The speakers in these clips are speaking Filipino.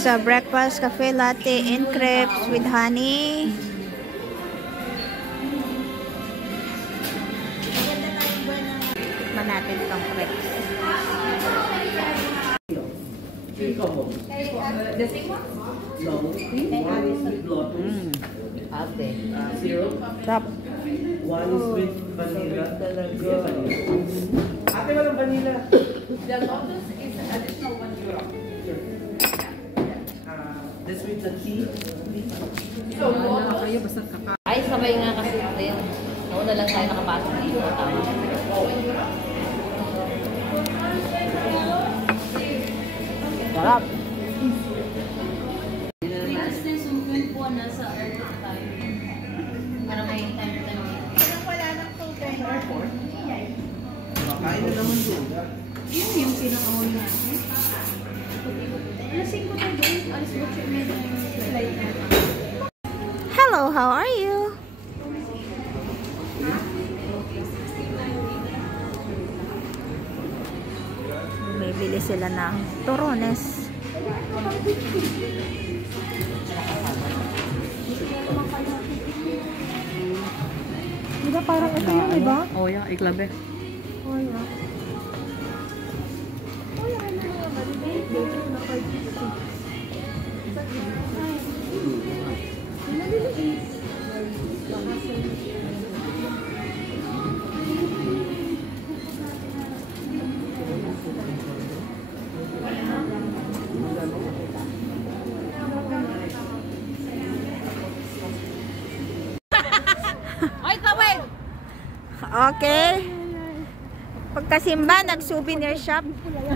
is a breakfast cafe latte and crepes with honey. Tikman natin itong crepes. The same one? No. One is with lotus. Okay. Syrup. Stop. One is with vanilla. Ate, walang vanilla. The lotus is additional €1. This with the tea. So, ay, sabay nga kasi natin. Nauna lang tayo nakapasok dito. Sarap. Kain na naman doon. Yun yung pinakaon natin. Alasing ko na doon. Alas mo check na yung slide natin. Hello, how are you? May bili sila ng turones. Diba parang ito yun, diba? Oo, yung iklabe. Oh, yeah. Ay, kawin! Okay. Pagkasimba, nag-souvenir shop.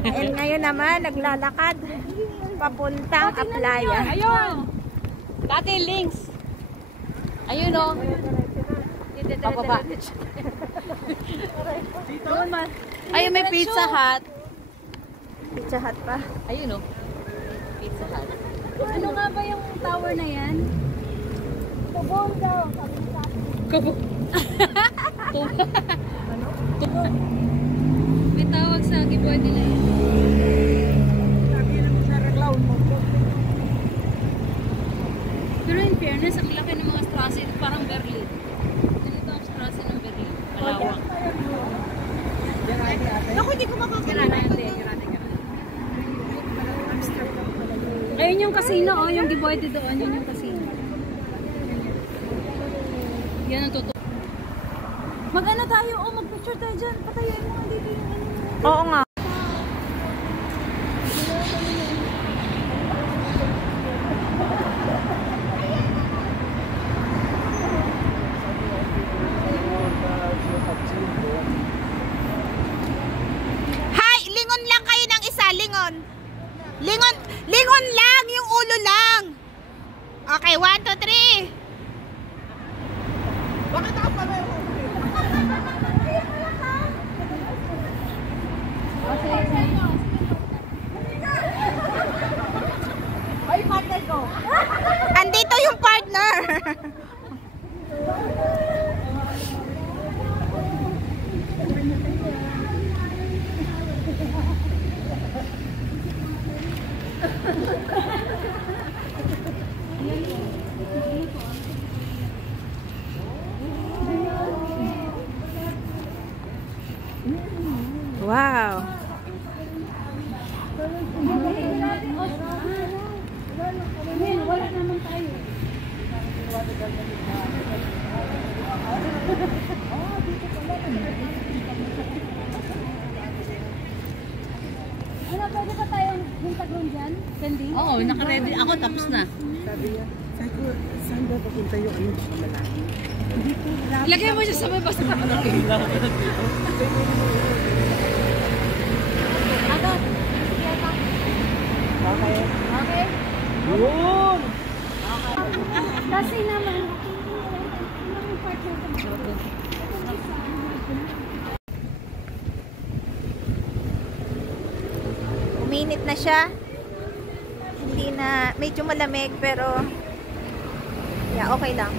And ngayon naman, naglalakad. Papuntang Aplaya. Ayun! Dati links. Ayun o. Pababa. Ayun, may Pizza Hut. Pizza Hut pa. Ayun o. Pizza Hut. Ano nga ba yung tower na yan? Tubong daw. Kubog. Ano? May tawag sa gibuan nila yun. Pero in fairness, ang laki ng mga strasse, parang Berlin. Ganito ang strasse ng Berlin. Malawak. Naku, hindi ko makakilala. Ayun yung casino, oh, yung gibuan doon, yun yung casino. Yan ang totoo. Mag-ano tayo, oh, mag-picture tayo dyan. Patayin mo, dito yung ano. Oo nga. Hi! Lingon lang kayo ng isa, lingon. Lingon lang, yung ulo lang. Okay, 1, 2, 3. Bakit ako pa ba yung Ay, partner ko. andito yung partner. Wow. Wala naman tayo. Ano, pwede pa tayong hintag-roon dyan? Candy? Oo, naka-ready ako. Tapos na. Sabi niya, saan ba papunta yung ano baka malaki? Ilagay mo siya sa may basta na malaki. Ako. Okay. Okay. Yun! Kasi naman, Uminit na siya. Hindi na, medyo malamig pero yeah, okay lang.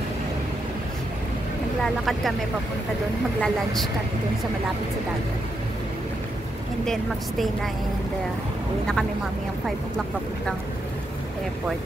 Naglalakad kami papunta doon. Magla-lunch kami doon sa malapit sa dagat. And then magstay na and uwi na kami mamayang 5 o'clock papuntang Airport.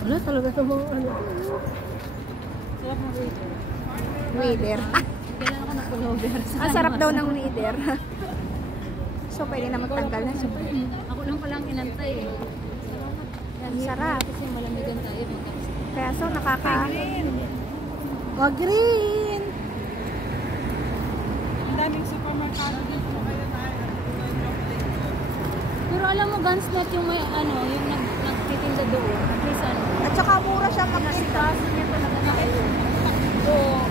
Wala talaga sa mga ano. Sarap ng waiter. Waiter. Kailan ako na-pullover. Ang sarap daw ng waiter. So, pwede na magtanggal na siya. Ako lang palang inantay eh. Ang sarap. Kasi malamigan tayo. Kaya so, nakaka... Oh, green! Ang daming supermercado dito na kayo tayo. Pero alam mo, Gunsnet yung may ano, yung nagtitinda doon. At least ano. At saka mura siya makita. Kasi niya talaga na kayo. Oo.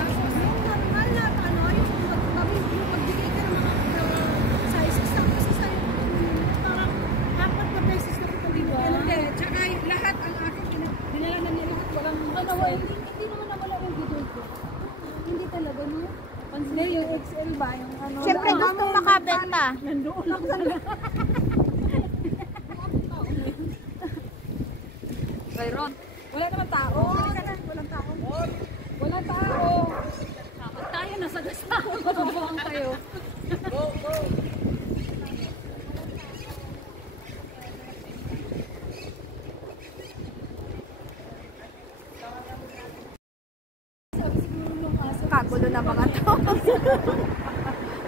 Tapos yung normal na ano, yung magbigay ka ng mga sizes tapos isa yung parang 4 na beses na kita binigyan. Hindi, tsaka lahat ang aking dinala na niya lahat walang Ano, hindi naman nawala yung bidol ko. Hindi talaga, no? Hindi, yung XL ba? Yung ano? Siyempre gustong makabenta. Nandoon lang talaga. Byron. Wala naman tao. Walang tao. Walang tao. Dapat tayo nasa gastahan. Mababuang kayo. Kagulo na mga to.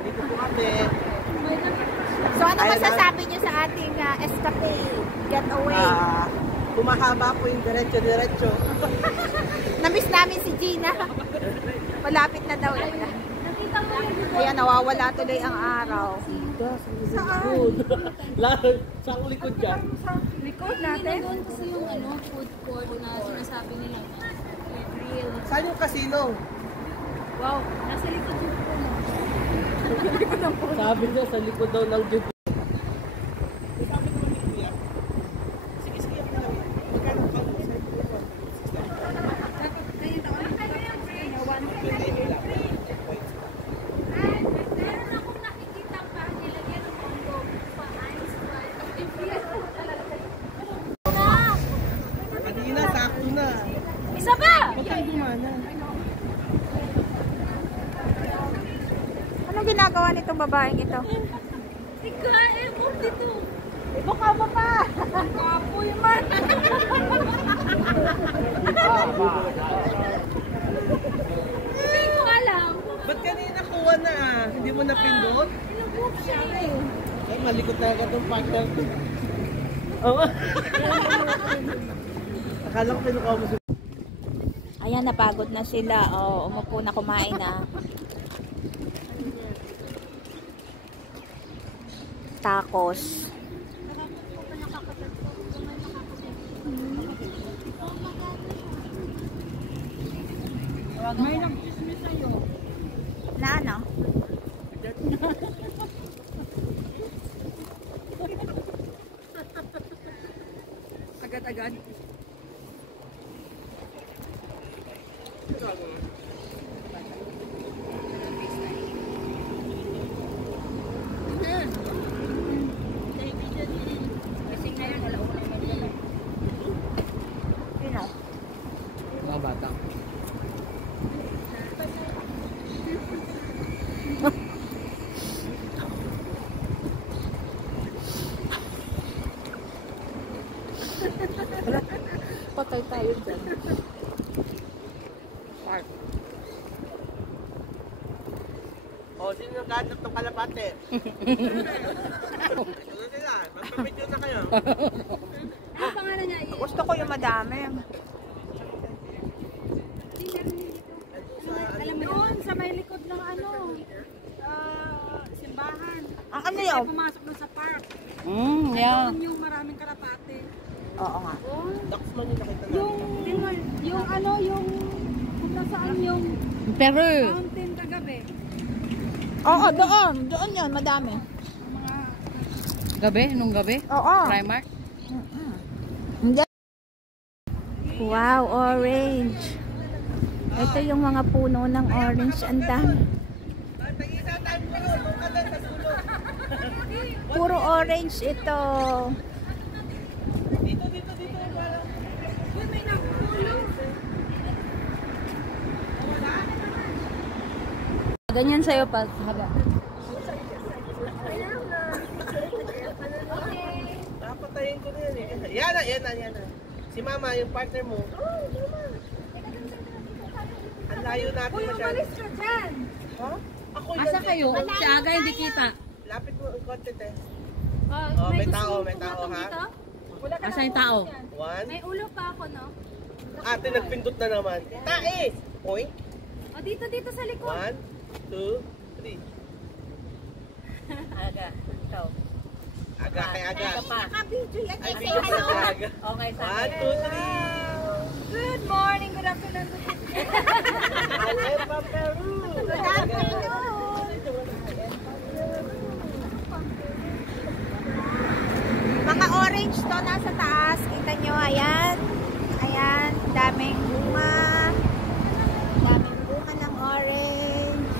Dito po kami. So, ano masasabi niyo sa ating escapade? Getaway? Kumahaba po yung diretso-diretso. Namiss namin si Gina. Malapit na daw. Nakita mo yung bidol. Kaya nawawala tuloy ang araw. Saan likod ka? Likod Hindi doon kasi yung ano, food court na sinasabi nila. Grill. Saan yung casino? Wow, nasa likod yung po mo. Sabi niya sa likod daw ng jeep. Meron akong nakikita pa nilagyan ng Congo pa ice Kanina, sakto na. Isa ba? Huwag kang gumana. Anong ginagawa nitong babaeng ito? Ikaw, mo dito. Baka mo pa! Kapoy man. Hindi ko alam. Ba't kanina kuha na Hindi mo napindot? Inabot siya eh. Ay, malikot na agad yung partner ko. Oo. Akala ko pinukaw mo. Ayan, napagod na sila. Oh, umupo na, kumain na. Tacos. May nag-dismiss sa'yo. Na ano? Agad-agad. Sino? Mga bata. Patay tayo dyan. O, sino yung ganap ng kalapate? Ano sila? Magpapidyo na kayo. Ano pangalan niya? Gusto ko yung madami. Doon sa may likod Hindi tayo pumasok doon sa park. Yeah. Doon yung maraming kalapate. Oo nga. Yung ano, yung kung nasaan yung Peru. mountain kagabi. Oo, doon yun, madami. Mga Gabi? Nung gabi? Oo. Primark? Wow, orange. Ito yung mga puno ng orange. Ang dami. Puro orange ito. Ganyan sa'yo pa. Haba. Papatayin ko na yan eh. Yan na. Si Mama, yung partner mo. Ang layo natin masyado. ka dyan. Ha? Ako Asa kayo? Si Aga hindi kita. Lapit mo ang konti eh. May May tao ha? Asa yung tao? One. May ulo pa ako, no? Ate, nagpindot na naman. Tae! Point. O, dito sa likod. 1, 2, 3. Aga. Ikaw. Aga kay Aga. Naka-video yan. Ay, video ko si Aga. Okay, 1, 2, 3. Good morning, good afternoon. Alay pa Peru. Good afternoon. Mga orange to nasa taas. Kita nyo, ayan. Ayan, daming bunga. Daming bunga ng orange.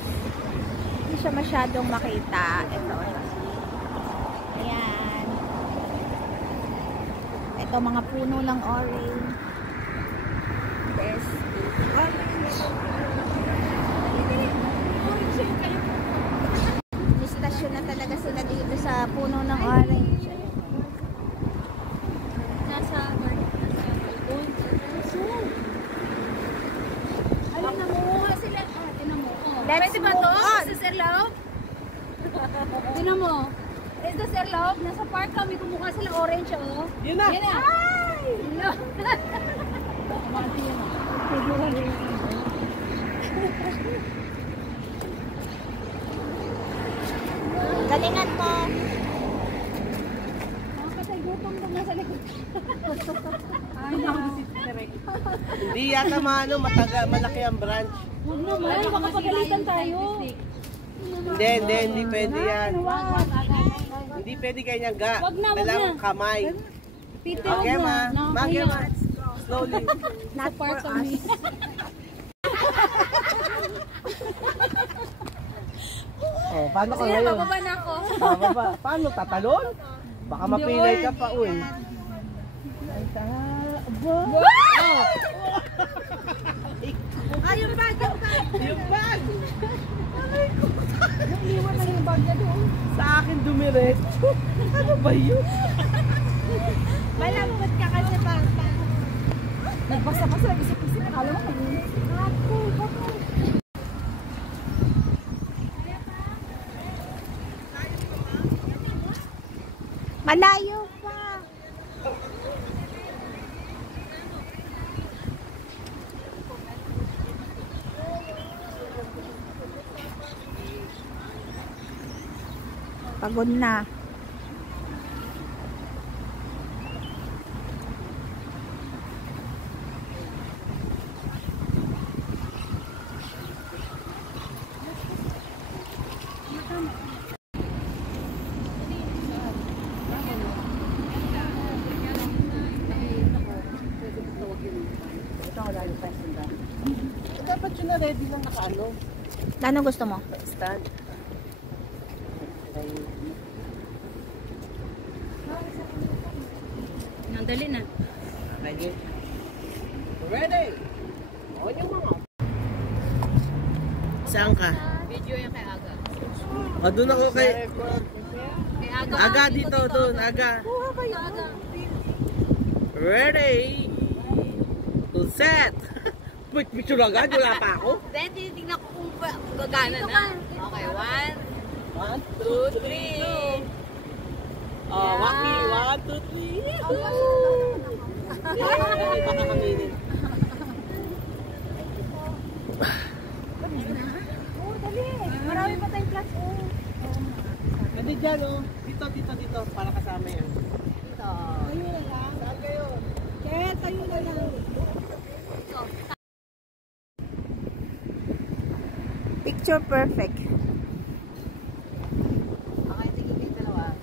Hindi siya masyadong makita. Ito. Ayan. Ito, mga puno ng orange. There's orange. Istasyon na talaga sila dito sa puno ng orange. Nasa balkon. Alam na, mumuha sila. Tinan mo. Let's Pwede ba to? move on. Sa Sir Laob? Tinan mo. Is the Sir Laob? Nasa park kami, kumuha sila orange, oh. Yun na. Yan na. Ay! No. Galingan mo. Nakakatay gutom doon nasa likod. Ay, nakabusit direct. Hindi yata malaki ang branch. Huwag naman, baka pagalitan tayo. Hindi pwede yan. Wag. Hindi pwede ganyan ga. Wag na, wag Kailangan na. kamay. Tito, Okay ma. nakakaya. Slowly. Not part kami. Oh, paano ka Sige, ngayon? bababa na ako. Bababa. Paano? Tatalon? Baka mapilay ka pa, uy. Ay, yung bag. Yung bag! Iwan na yung bag niya doon. Sa akin dumiretso. Ano ba yun? Malambot ka kasi pa. Nagbasa pa sila, isip-isip. Akala mo naglinis. Ako. Malayo pa. Pagod na. Dapat yun na ready na nakaano. Ano gusto mo? Stand. Nandali na. Ready? Ready! O yung mga. Saan ka? Video yan kay Aga. O, doon ako kay... Kay Aga. Aga dito, doon. Aga. Aga. Ready? To set! Wait, picture agad? Wala pa ako? Then, tinitingnan ko kung gagana na. Okay, 1, 2, 3. Oh, Waki. 1, 2, 3. Baka kami din. Oo, dali. Marami pa tayong class. Oo. Pwede dyan. Dito. Para kasama yan. Dito. Tayo na lang. Saan kayo? Kaya tayo na lang. Picture perfect. Okay, tigil kayo dalawa.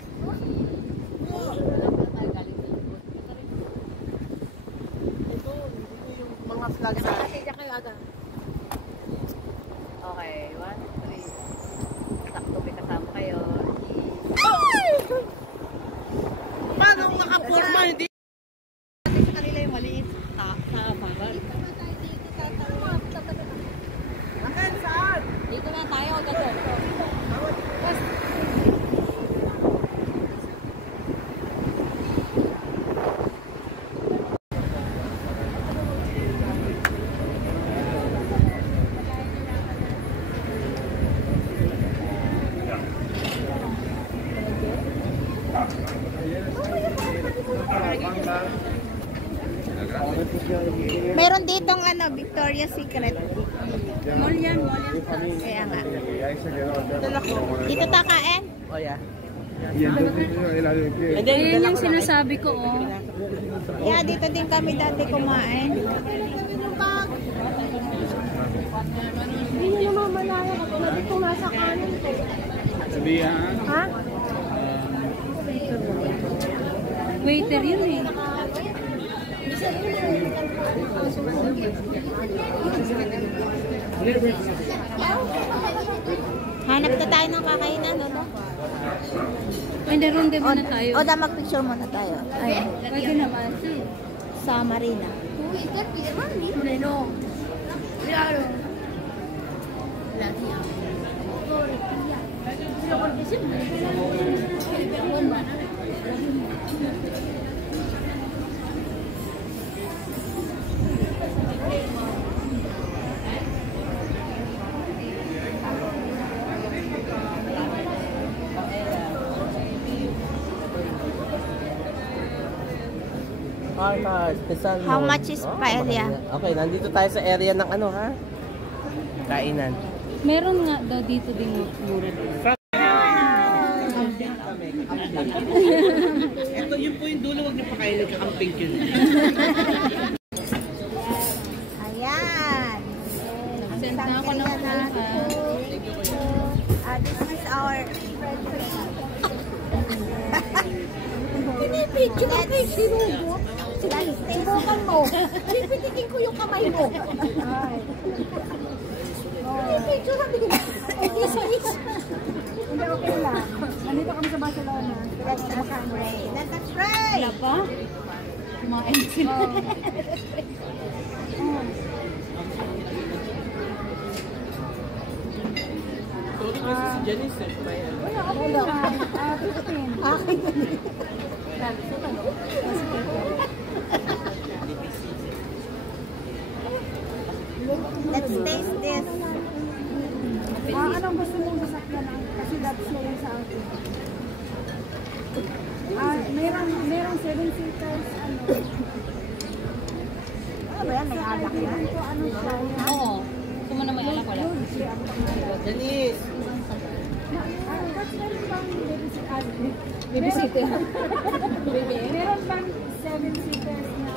Ito yung mga flag sa akin. Kaya kayo aga. Okay, 1, 3. Takto may kasama kayo. Paano makaporma? Hindi. Sa kanila yung maliit. Sa babar. Akin, saan? Dito na tayo. Dito. Meron ditong Victoria's Secret. Mall yan. Kaya nga. Dito takain? Oh, yeah. Ayan yung sinasabi ko, oh. Yeah, dito din kami dati kumain. Hindi nyo naman malaya katulad itong nasa kanan ko. Ha? Waiter yun eh. Hanap na tayo ng kakainan, no? Ay, naroon din muna tayo. O, mag-picture muna tayo. Ayun. Pwede naman. Sa Marina. How much is paella? Okay, nandito tayo sa area ng ano ha? Kainan. Meron nga daw dito din mura. Ito yun po yung dulo, huwag niyo pakainin kakamping yun. Ayan. Send na ako ng This is our Pinipicture mo kay Sinubo. Sinubukan mo. Pipitikin ko yung kamay mo. Pinipicture sabi ko. Hindi sa isa. Hindi, okay lang. Nandito kami sa Barcelona. That's the Ray. That's the Ray. Wala pa? Kumain sila. Si Janice eh. Wala, okay lang. 15. Akin Let's taste this. Anong gusto mong sasakyan? Kasi that's na yan sa akin. Merong 7-seaters, Ano ba yan? May alak na? Ito, ano siya? Oo. Gusto mo na may alak wala? Janice! That's meron bang Babysitter. meron bang 7-seaters na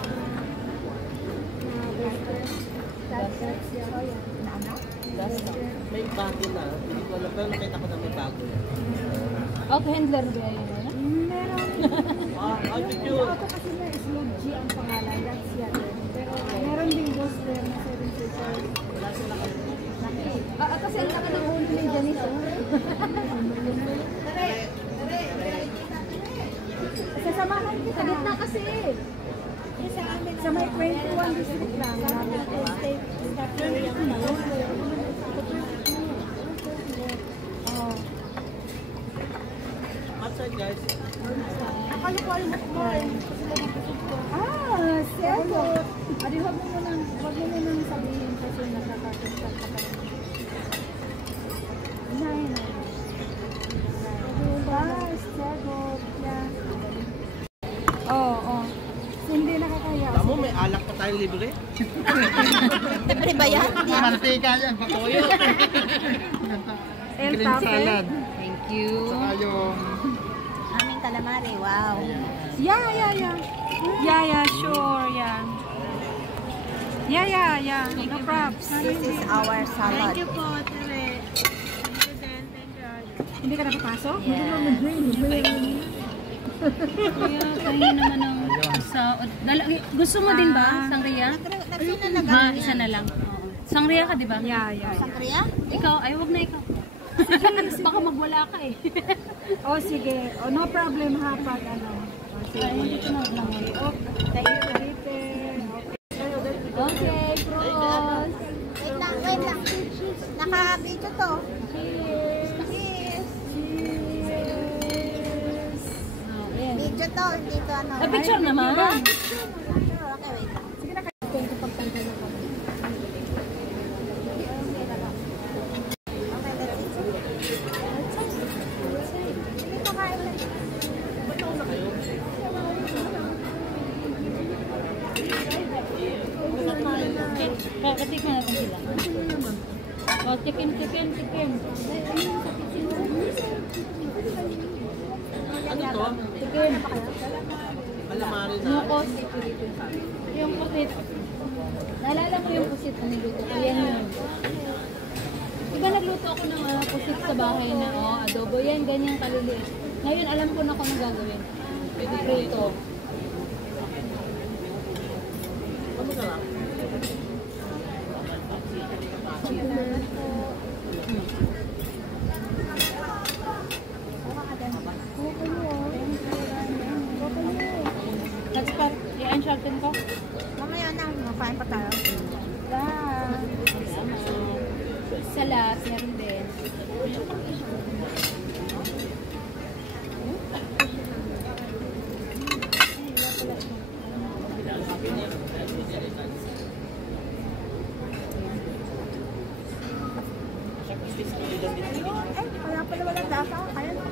that's May bago na. Hindi ko alam. Pero nakita ko na may bago yan. Out-handler ba yun? meron. Altitude! Ito kasi na Slug G ang pangalan. That's yan. Pero meron ding booster na 7-seaters. Kasi ang laki ng ulo ni Janice. Sasamahan kita. Sa gitna kasi. Sa may 21 district lang. Outside guys. Nakalukuan mo ko. Sego. Adi, wag mo nang sabihin kasi nakakasal ka pa. Nay. Sego. Oo. Hindi nakakaya. Tamo, may alak pa tayong libre. Libre ba yan? Mantika yan, patoyo. El Green salad. Thank you. Saka yung calamari. Wow. Yeah, sure, yeah. Yeah. No problems. This is our salad. Thank you po, Tere. Hindi ka napapasok? Yeah. Kaya tayo naman ng isa. Gusto mo din ba, Sangria? Isa na lang. Oo. Sangria ka, di ba? Yeah. Sangria? Ikaw, ay wag na ikaw. Baka magwala ka eh. Oh, sige. Oh, no problem ha, pag ano. Ay, hindi ko na lang. Thank you, Felipe. Okay, pros. Wait lang. Naka-video to. Cheers. Video to, hindi to ano. Picture naman. Okay, wait lang. Sige na kayo. Kwento pagkanta na ko. Okay, that's it. Sige, kakain lang. Katikman natin sila. Oh, chicken. Ano to? Chicken. Calamari na. Mukos. Yung pusit. Naalala ko yung pusit na niluto ko. Yan yun. Diba nagluto ako ng pusit sa bahay na adobo. Yan, ganyan kaliliit. Ngayon alam ko na kung ano gagawin. Prito. Ano ka lang? That's part. I-unsharten ko. Mamaya na, makain pa tayo. Salat, meron din. Wala pala walang lasa. Kaya na.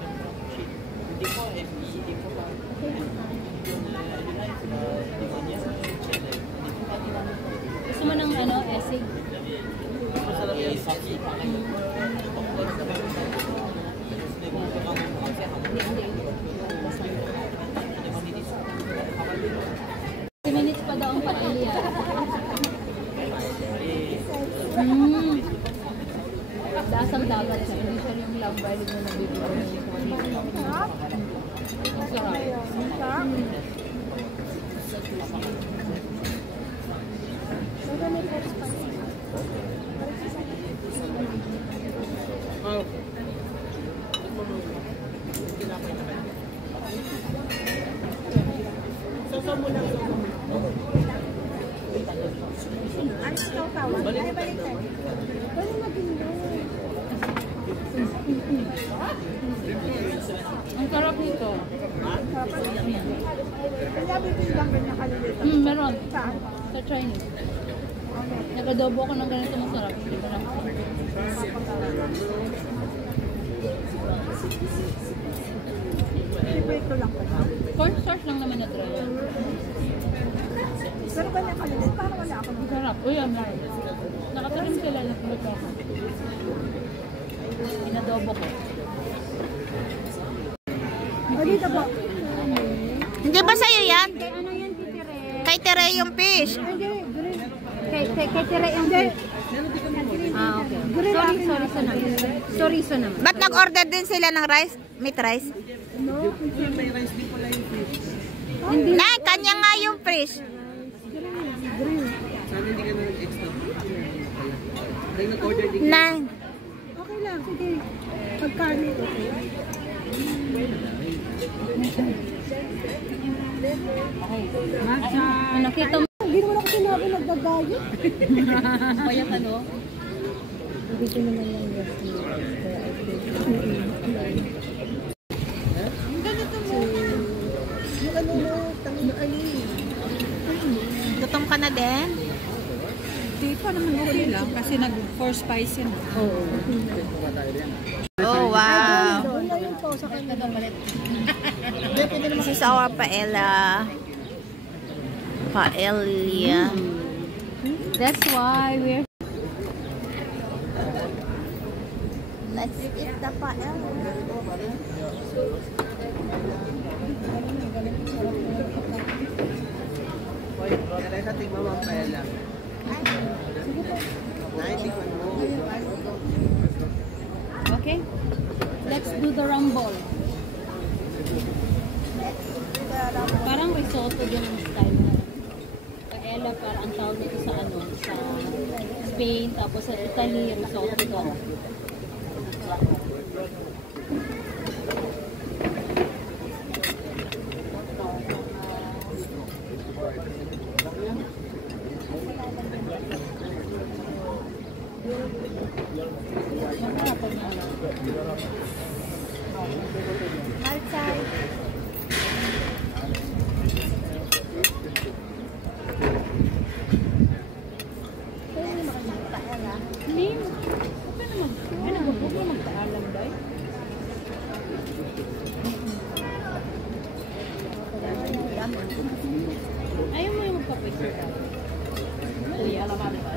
Gusto mo ng esig? Masarap yung saki. Minutes pa daw ang paella. Dasang dagat siya. Hindi siya yung lambalig na nabibigyan. Masarap. Ano ito tawag? Ay, balik tayo. Pwede maging Ang sarap nito. kaya bibig lang ganyan kaliliit. Meron. Saan? Sa Chinese. Nag-adobo ako ng ganito masarap. Hindi ko lang. Favorite ko lang pala. Cornstarch lang naman na try. Pero ganyan kaliliit, parang wala ako. Masarap. Uy, ang meron. Nakatalim sila na pinagkaka. Inadobo ko. O, dito po. Hindi ba sa'yo yan? Ano yan, Titire? Kay Tere yung fish. Hindi, green. Kay Tira yung fish. Okay. Sorry naman. Ba't nag-order din sila ng rice? Meat rice? No, May rice din pala yung fish. Nay, kanya nga yung fish. green. Sana hindi ka na nag-extra. Dahil nag-order din. Nay. Okay lang, sige. Pagkarni ko. Nakita mo. Hindi naman ako sinabi nagdagayo. Kaya ano? Dito naman lang yan. Ganito mo. Yung ano mo, tangina ano. Gutom ka na din? Di pa naman okay lang kasi nag-4 spice yun. Oo. Oh, wow. Doon na yun po sa kanya. This is our paella. Paella. That's why we're... Let's eat the paella. Okay? Let's do the rumble. Parang risotto din ang style na. Paella, parang ang tawag nito sa ano, sa Spain, tapos sa Italy, risotto to. Malsay. Hindi. Huwag ka magpaalam ba? Ayaw mo yung magpapicture ka. Kuya, alaman ba?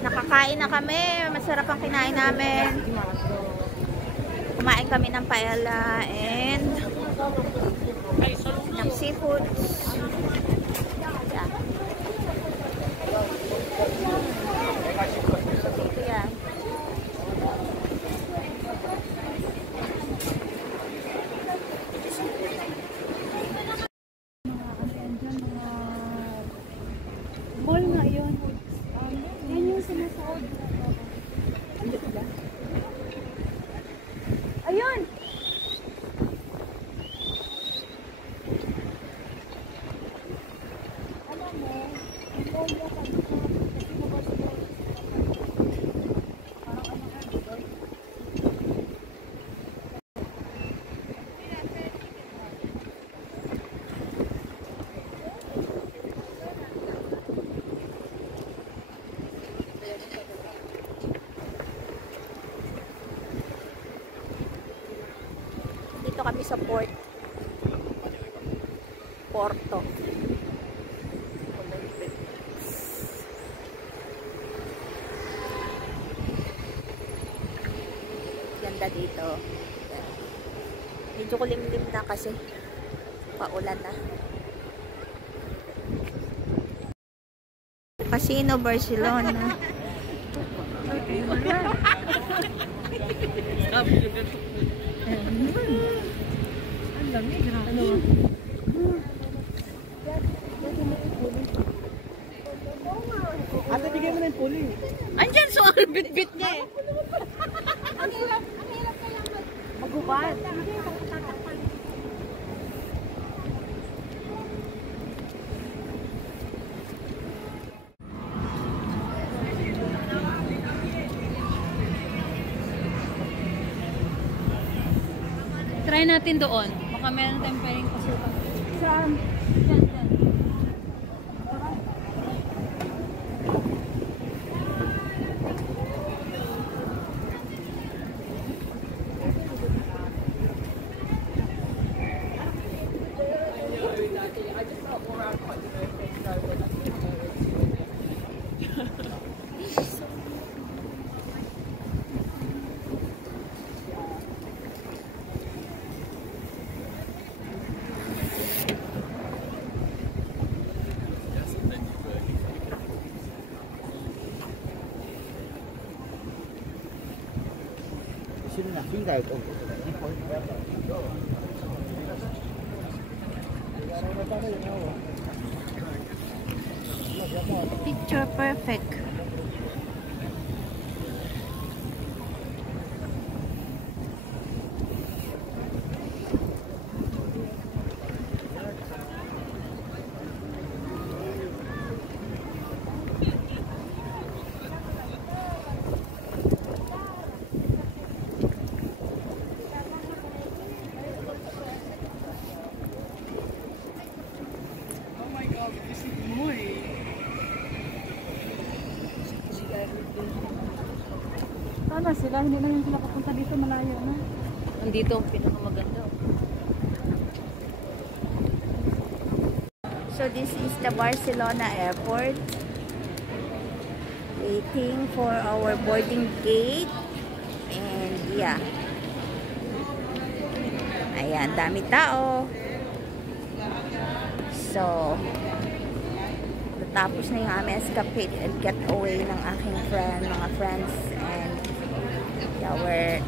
Nakakain na kami. Masarap ang kinain namin. Kumain kami ng paella and ng seafood. Yeah. Yeah. Ball nga yun. Yan yung sinusuot. Ayun! Dito kami sa Porto. Ganda dito. Medyo kulimlim na kasi paulan na. Casino Barcelona. Ate, bigyan mo na yung puli. Andyan, so ang bit-bit niya eh. Ang hirap kayang Magubad. Try natin doon. Baka meron tayong pwedeng pasukan. Saan? Diyan, diyan. Picture perfect. na sila, hindi na yung sila papunta dito, malayo na. Nandito ang pinakamaganda. So this is the Barcelona airport. Waiting for our boarding gate. And yeah. Ayan, dami tao. So, tapos na yung aming escapade and getaway ng aking mga friends. And yeah, we're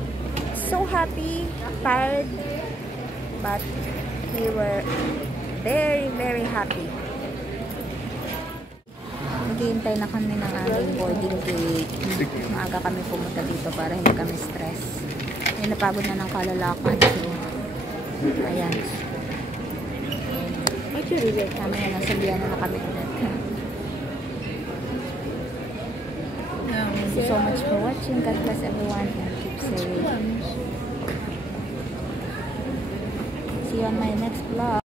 so happy, tired, but we were very, very happy. Naghihintay na kami ng aming boarding gate. Maaga kami pumunta dito para hindi kami stress. Ay, napagod na ng kalalakad. So, ayan. Actually, kami na nasa Vienna na kami ulit. Thank you so much for watching. God bless everyone and keep safe. See you on my next vlog.